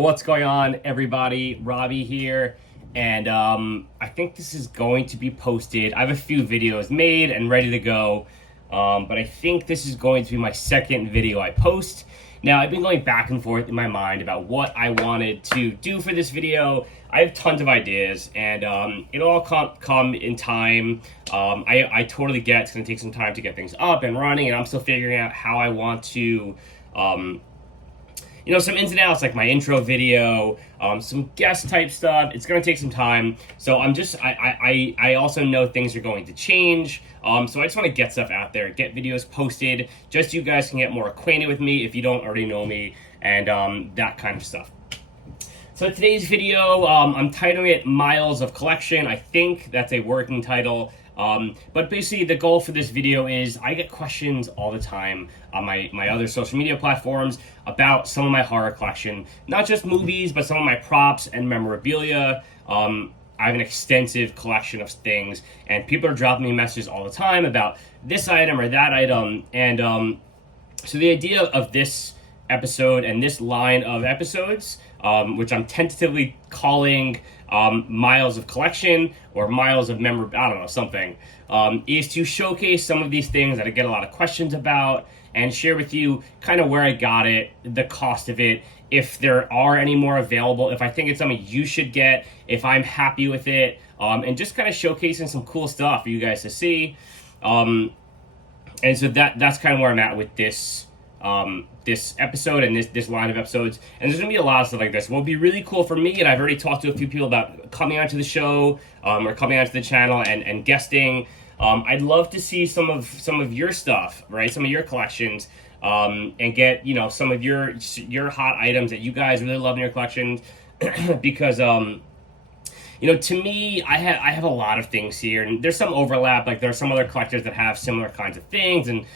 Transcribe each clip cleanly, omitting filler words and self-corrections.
Well, what's going on, everybody? Robbie here, and I think this is going to be posted. I have a few videos made and ready to go, but I think this is going to be my second video I post. Now, I've been going back and forth in my mind about what I wanted to do for this video. I have tons of ideas, and it'll all come in time. I totally get it's going to take some time to get things up and running, and I'm still figuring out how I want to some ins and outs, like my intro video, some guest type stuff. It's going to take some time. So I also know things are going to change. So I just want to get stuff out there, get videos posted, just so you guys can get more acquainted with me if you don't already know me, and that kind of stuff. So today's video, I'm titling it Myles of Collection. I think that's a working title. But basically the goal for this video is I get questions all the time on my other social media platforms about some of my horror collection, not just movies, but some of my props and memorabilia. I have an extensive collection of things, and people are dropping me messages all the time about this item or that item. And so the idea of this episode and this line of episodes, which I'm tentatively calling Myles of Collection or Myles of something, is to showcase some of these things that I get a lot of questions about and share with you kind of where I got it, the cost of it, if there are any more available, if I think it's something you should get, if I'm happy with it, and just kind of showcasing some cool stuff for you guys to see. And so that's kind of where I'm at with this this episode and this line of episodes. And there's gonna be a lot of stuff like this. What would be really cool for me, and I've already talked to a few people about coming onto the show or coming onto the channel and guesting. I'd love to see some of your stuff, right? Some of your collections, and get some of your hot items that you guys really love in your collections, because to me, I have a lot of things here, and there's some overlap. Like there are some other collectors that have similar kinds of things and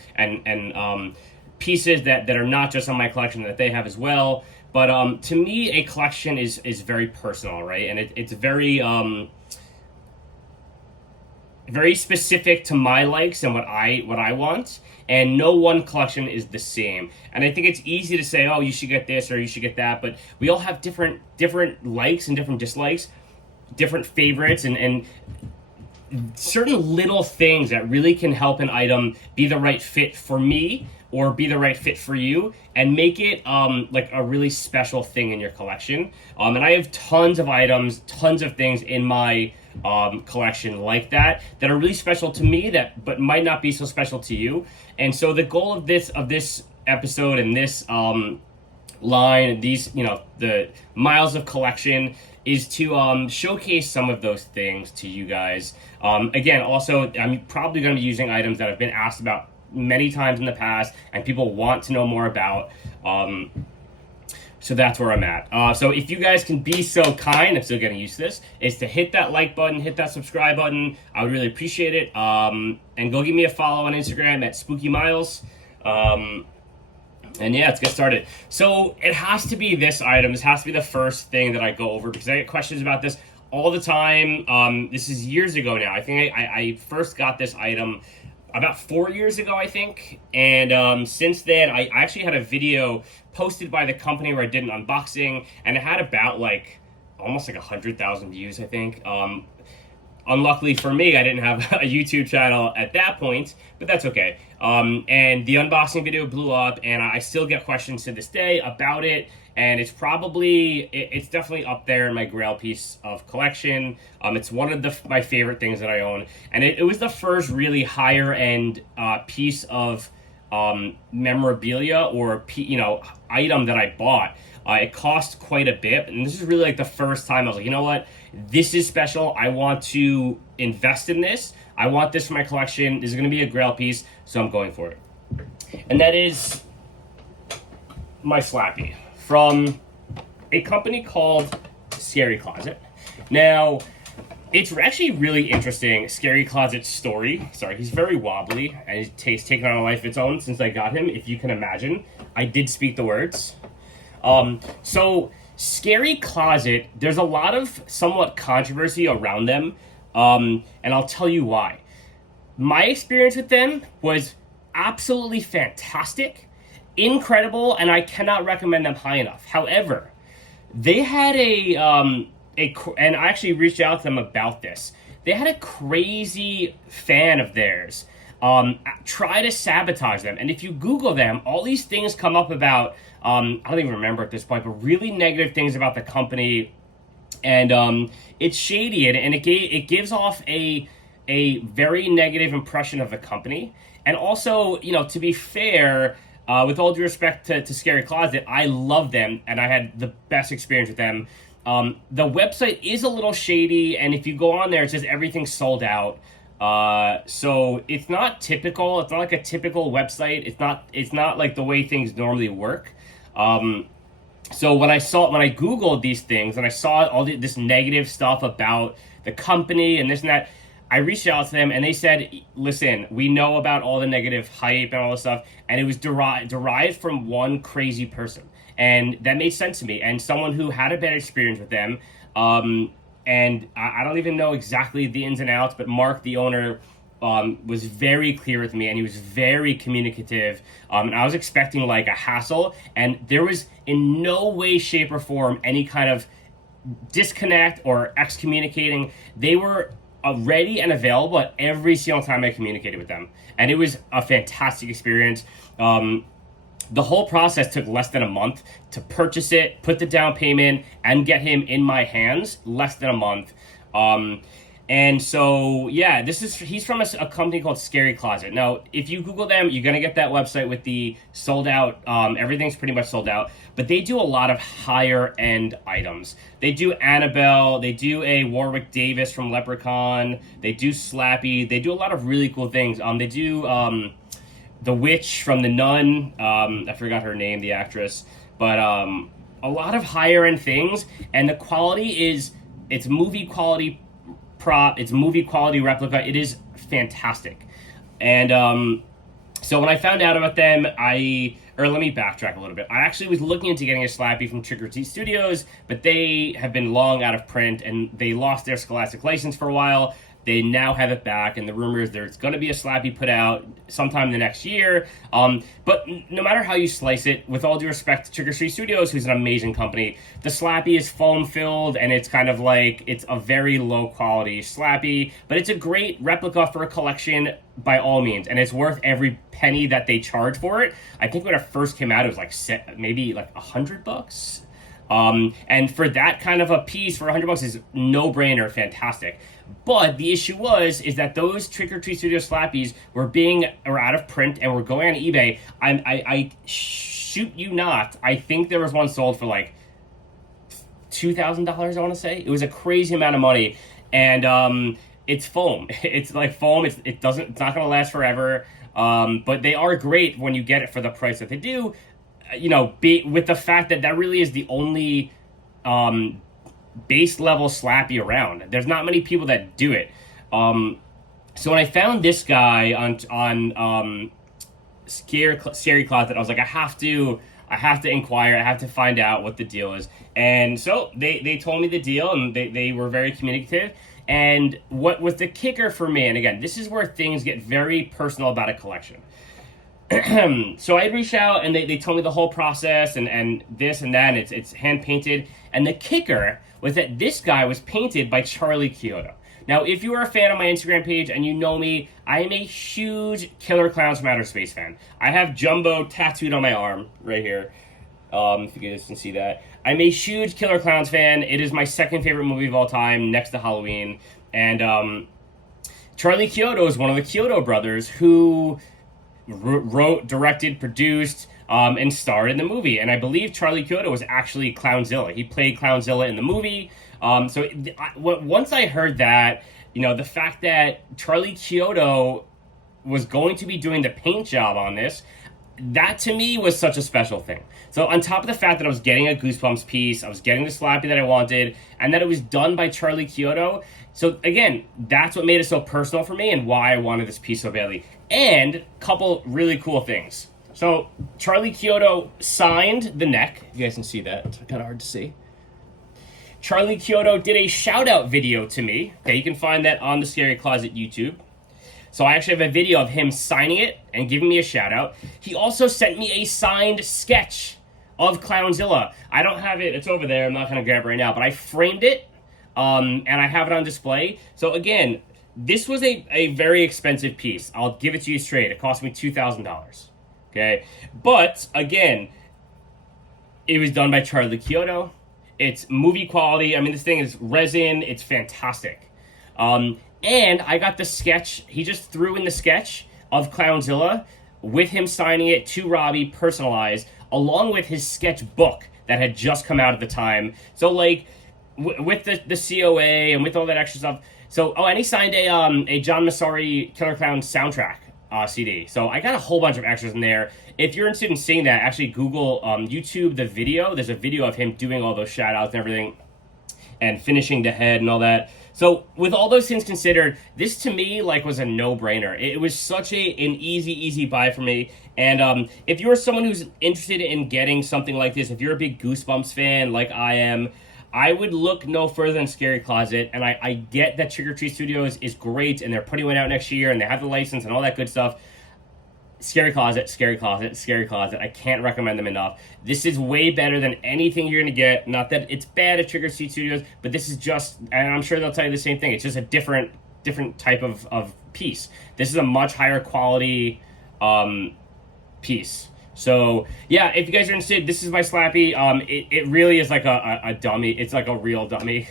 pieces that are not just on my collection that they have as well. But to me, a collection is very personal, right? And it's very very specific to my likes and what I want. And no one collection is the same. And I think it's easy to say, oh, you should get this or you should get that, but we all have different likes and different dislikes, different favorites, and certain little things that really can help an item be the right fit for me or be the right fit for you and make it like a really special thing in your collection. And I have tons of items, tons of things in my collection like that are really special to me but might not be so special to you. And so the goal of this episode and this line, these the Myles of Collection, is to showcase some of those things to you guys. Again, also, I'm probably going to be using items that have been asked about many times in the past and people want to know more about. So that's where I'm at. So if you guys can be so kind, I'm still getting used to this, is to hit that like button, hit that subscribe button. I would really appreciate it. And go give me a follow on Instagram at Spooky Myles. And yeah, let's get started. So it has to be this item. This has to be the first thing that I go over because I get questions about this all the time. This is years ago now. I think I first got this item about 4 years ago, I think. And since then, I actually had a video posted by the company where I did an unboxing, and it had about almost 100,000 views, I think. Unluckily for me, I didn't have a YouTube channel at that point, but that's okay. And the unboxing video blew up, and I still get questions to this day about it. And it's definitely up there in my grail piece of collection. It's one of my favorite things that I own. And it was the first really higher end piece of memorabilia or item that I bought. It cost quite a bit, and this is really the first time I was like, you know what, this is special. I want to invest in this. I want this for my collection. This is going to be a grail piece, so I'm going for it. And that is my Slappy from a company called Scary Closet. Now, it's actually really interesting, Scary Closet's story. Sorry, he's very wobbly, and he's taken on a life of its own since I got him, if you can imagine. I did speak the words. So Scary Closet, there's a lot of somewhat controversy around them, and I'll tell you why. My experience with them was absolutely fantastic, incredible, and I cannot recommend them high enough. However, They had and I actually reached out to them about this. They had a crazy fan of theirs try to sabotage them. And if you Google them, all these things come up about, I don't even remember at this point, but really negative things about the company. And it's shady, and it gives off a very negative impression of the company. And also, to be fair, with all due respect to Scary Closet, I love them, and I had the best experience with them. The website is a little shady, and if you go on there, it says everything's sold out. So it's not typical. It's not like a typical website. It's not like the way things normally work. So when I Googled these things and I saw this negative stuff about the company and this and that, I reached out to them and they said, listen, we know about all the negative hype and all this stuff, and it was derived from one crazy person. And that made sense to me, and someone who had a bad experience with them. And I don't even know exactly the ins and outs, but Mark, the owner, was very clear with me, and he was very communicative. And I was expecting like a hassle, and there was in no way, shape, or form any kind of disconnect or excommunicating. They were ready and available at every single time I communicated with them, and it was a fantastic experience. The whole process took less than a month to purchase it, put the down payment, and get him in my hands. Less than a month. And so, yeah, he's from a company called Scary Closet. Now, if you Google them, you're going to get that website with the sold out. Everything's pretty much sold out. But they do a lot of higher end items. They do Annabelle. They do a Warwick Davis from Leprechaun. They do Slappy. They do a lot of really cool things. They do the witch from The Nun. I forgot her name, the actress. But a lot of higher end things. And the quality it's movie quality prop, it's movie quality replica. It is fantastic. And so when I found out about them, let me backtrack a little bit. I actually was looking into getting a Slappy from Trick or Treat Studios, but they have been long out of print, and they lost their Scholastic license for a while. They now have it back, and the rumor is there's going to be a Slappy put out sometime the next year. But no matter how you slice it, with all due respect to Trick or Treat Studios, who's an amazing company, the Slappy is foam-filled, and it's kind of like, it's a very low-quality Slappy, but it's a great replica for a collection by all means, and it's worth every penny that they charge for it. I think when it first came out, it was like maybe like $100. And for that kind of a piece for $100 is no-brainer, fantastic. But the issue is that those Trick or Treat Studio Slappies were out of print and were going on eBay. I shoot you not, I think there was one sold for like $2,000, I want to say. It was a crazy amount of money, and it's foam. It's like foam. It's not going to last forever. But they are great when you get it for the price that they do. With the fact that really is the only base level Slappy around. There's not many people that do it. So when I found this guy on Scary Closet, I was like, I have to inquire. I have to find out what the deal is. And so they told me the deal, and they were very communicative. And what was the kicker for me, and again, this is where things get very personal about a collection. So I reached out, and they told me the whole process and this and that, and it's hand painted. And the kicker was that this guy was painted by Charlie Chiodo. Now, if you are a fan of my Instagram page and you know me, I am a huge Killer Clowns from Outer Space fan. I have Jumbo tattooed on my arm right here. If you guys can see that. I'm a huge Killer Clowns fan. It is my second favorite movie of all time, next to Halloween. And Charlie Chiodo is one of the Chiodo brothers who wrote, directed, produced, and starred in the movie. And I believe Charlie Chiodo was actually Clownzilla. He played Clownzilla in the movie. Once I heard that, the fact that Charlie Chiodo was going to be doing the paint job on this, that to me was such a special thing. So on top of the fact that I was getting a Goosebumps piece, I was getting the Slappy that I wanted, and that it was done by Charlie Chiodo. So again, that's what made it so personal for me and why I wanted this piece so badly. And a couple really cool things. So Charlie Chiodo signed the neck. You guys can see that. It's kind of hard to see. Charlie Chiodo did a shout-out video to me. Okay, you can find that on the Scary Closet YouTube. So I actually have a video of him signing it and giving me a shout-out. He also sent me a signed sketch of Clownzilla. I don't have it. It's over there. I'm not going to grab it right now, but I framed it, and I have it on display. So again, this was a very expensive piece. I'll give it to you straight. It cost me $2,000. Okay? But again, it was done by Charlie Kyoto. It's movie quality. I mean, this thing is resin. It's fantastic. And I got the sketch. He just threw in the sketch of Clownzilla with him signing it to Robbie, personalized, along with his sketch book that had just come out at the time. So, like, with the COA and with all that extra stuff. So, and he signed a John Massari Killer Clown soundtrack CD. So I got a whole bunch of extras in there. If you're interested in seeing that, actually Google YouTube the video. There's a video of him doing all those shout outs and everything and finishing the head and all that. So with all those things considered, this to me like was a no-brainer. It was such an easy buy for me. And if you're someone who's interested in getting something like this, if you're a big Goosebumps fan like I am, I would look no further than Scary Closet. And I get that Trick or Treat Studios is great and they're putting one out next year and they have the license and all that good stuff. Scary Closet, Scary Closet, Scary Closet. I can't recommend them enough. This is way better than anything you're going to get. Not that it's bad at Trick or Treat Studios, but this is just, and I'm sure they'll tell you the same thing, it's just a different type of piece. This is a much higher quality piece. So, yeah, if you guys are interested, this is my Slappy. It really is like a dummy. It's like a real dummy.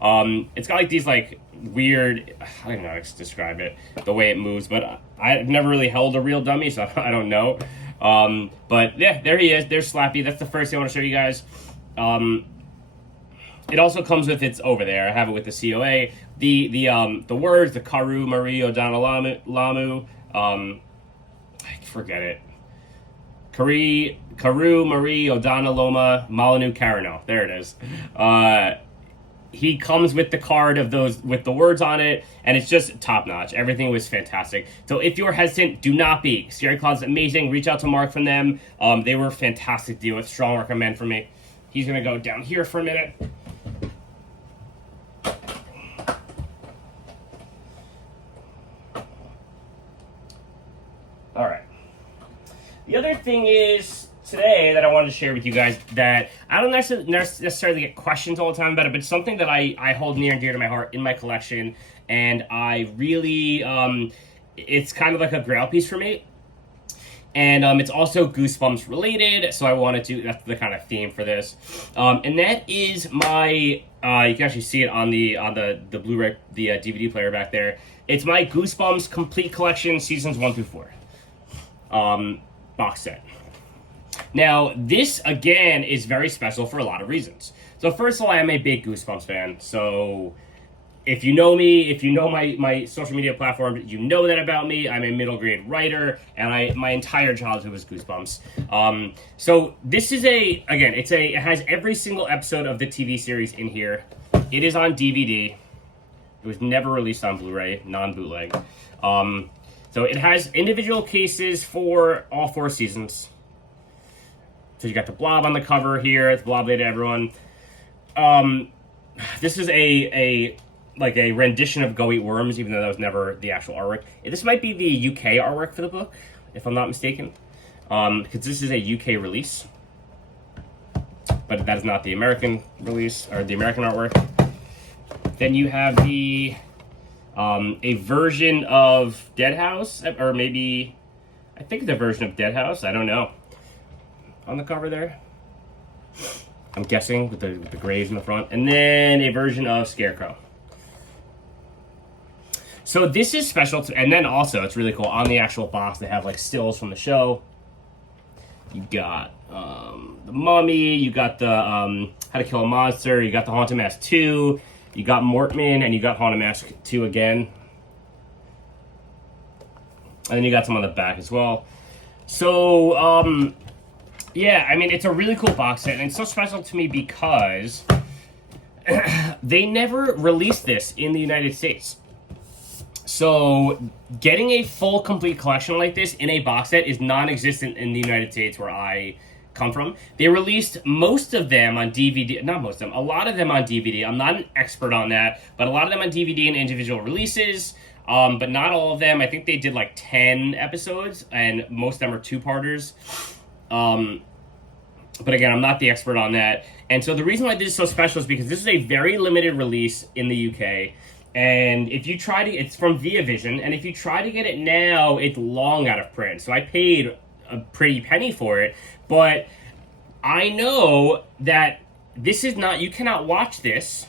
It's got like these like weird, I don't know how to describe it, the way it moves, but I've never really held a real dummy, so I don't know. But yeah, there he is. There's Slappy. That's the first thing I want to show you guys. It also comes with, it's over there. I have it with the COA. The words, the Karu Marie O'Donnell Lamu, I forget it. Karu Marie O'Donnell Loma Malanu Carano. There it is. He comes with the card of those with the words on it, and it's just top notch. Everything was fantastic. So if you're hesitant, do not be. Scary Closet's amazing. Reach out to Mark from them. They were fantastic to deal with. Strong recommend for me. He's gonna go down here for a minute. All right. The other thing is today that I wanted to share with you guys that I don't necessarily get questions all the time about it, but it's something that I hold near and dear to my heart in my collection, and I really, it's kind of like a grail piece for me. And it's also Goosebumps related, so I wanted to, that's the kind of theme for this. And that is my, you can actually see it on the Blu-ray, the DVD player back there. It's my Goosebumps Complete Collection, Seasons 1 through 4. Box set. Now, this, again, is very special for a lot of reasons. So, first of all, I am a big Goosebumps fan. So, if you know me, if you know my social media platform, you know that about me. I'm a middle grade writer, and my entire childhood was Goosebumps. So, this is again, it has every single episode of the TV series in here. It is on DVD. It was never released on Blu-ray, non-bootleg. So, it has individual cases for all 4 seasons. So you got the Blob on the cover here. It's Blob Day to everyone. This is a rendition of Go Eat Worms, even though that was never the actual artwork. This might be the UK artwork for the book, if I'm not mistaken, because this is a UK release, but that is not the American release or the American artwork. Then you have a version of Deadhouse, or maybe I think it's a version of Deadhouse. I don't know. On the cover there, I'm guessing with the grays in the front, and then a version of Scarecrow. So this is special, and then also it's really cool on the actual box. They have like stills from the show. You got the Mummy, you got the How to Kill a Monster, you got the Haunted Mask 2, you got Mortman, and you got Haunted Mask 2 again, and then you got some on the back as well. So yeah, I mean, it's a really cool box set, and it's so special to me because they never released this in the United States. So getting a full, complete collection like this in a box set is non-existent in the United States, where I come from. They released most of them on DVD, not most of them, a lot of them on DVD. I'm not an expert on that, but a lot of them on DVD and individual releases, but not all of them. I think they did like 10 episodes, and most of them are 2-parters. But again, I'm not the expert on that. And so the reason why this is so special is because this is a very limited release in the UK. And if you try to, it's from Via Vision, and if you try to get it now, it's long out of print. So I paid a pretty penny for it, but I know that this is not, you cannot watch this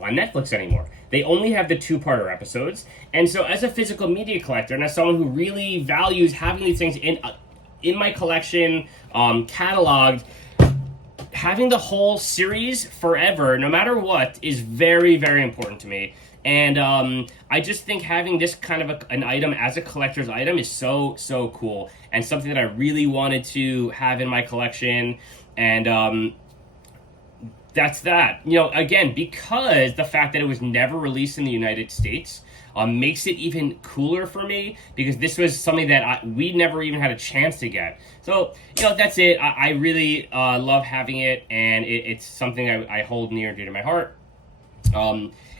on Netflix anymore. They only have the two-parter episodes. And so as a physical media collector, and as someone who really values having these things in my collection, cataloged, having the whole series forever, no matter what, is very, very important to me. And I just think having this kind of an item as a collector's item is so, so cool, and something that I really wanted to have in my collection. And that's that. You know, again, because the fact that it was never released in the United States makes it even cooler for me, because this was something that we never even had a chance to get. So, you know, that's it. I really love having it, and it's something I hold near and dear to my heart.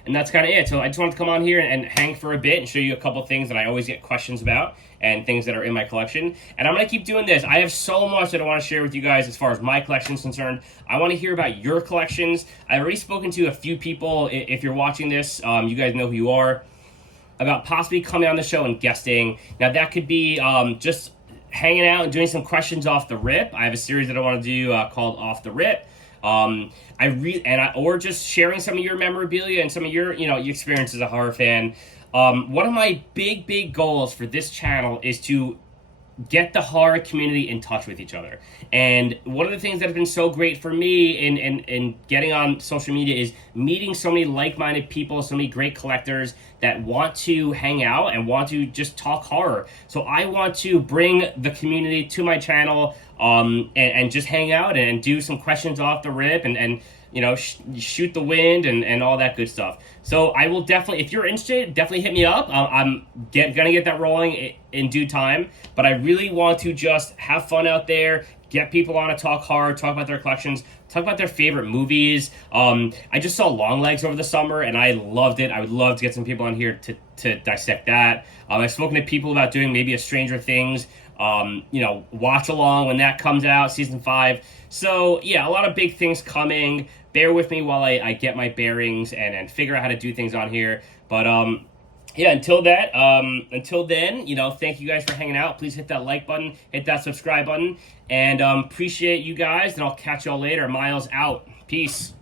And that's kind of it. So I just wanted to come on here and hang for a bit and show you a couple things that I always get questions about and things that are in my collection. And I'm going to keep doing this. I have so much that I want to share with you guys as far as my collection is concerned. I want to hear about your collections. I've already spoken to a few people. If you're watching this, you guys know who you are, about possibly coming on the show and guesting. Now, that could be just hanging out and doing some questions off the rip. I have a series that I want to do called Off the Rip. Or just sharing some of your memorabilia and some of your, your experience as a horror fan. One of my big goals for this channel is to get the horror community in touch with each other. And one of the things that has been so great for me in getting on social media is meeting so many like-minded people, so many great collectors that want to hang out and want to just talk horror. So I want to bring the community to my channel and just hang out and do some questions off the rip and shoot the wind and all that good stuff. So I will definitely, if you're interested, definitely hit me up. I'm gonna get that rolling in due time. But I really want to just have fun out there, get people on to talk horror, talk about their collections, talk about their favorite movies. I just saw Longlegs over the summer, and I loved it. I would love to get some people on here to dissect that. I've spoken to people about doing maybe a Stranger Things watch along when that comes out, season 5. So yeah, a lot of big things coming. Bear with me while I get my bearings and figure out how to do things on here. But yeah, until then, thank you guys for hanging out. Please hit that like button, hit that subscribe button, and appreciate you guys, and I'll catch y'all later. Myles out. Peace.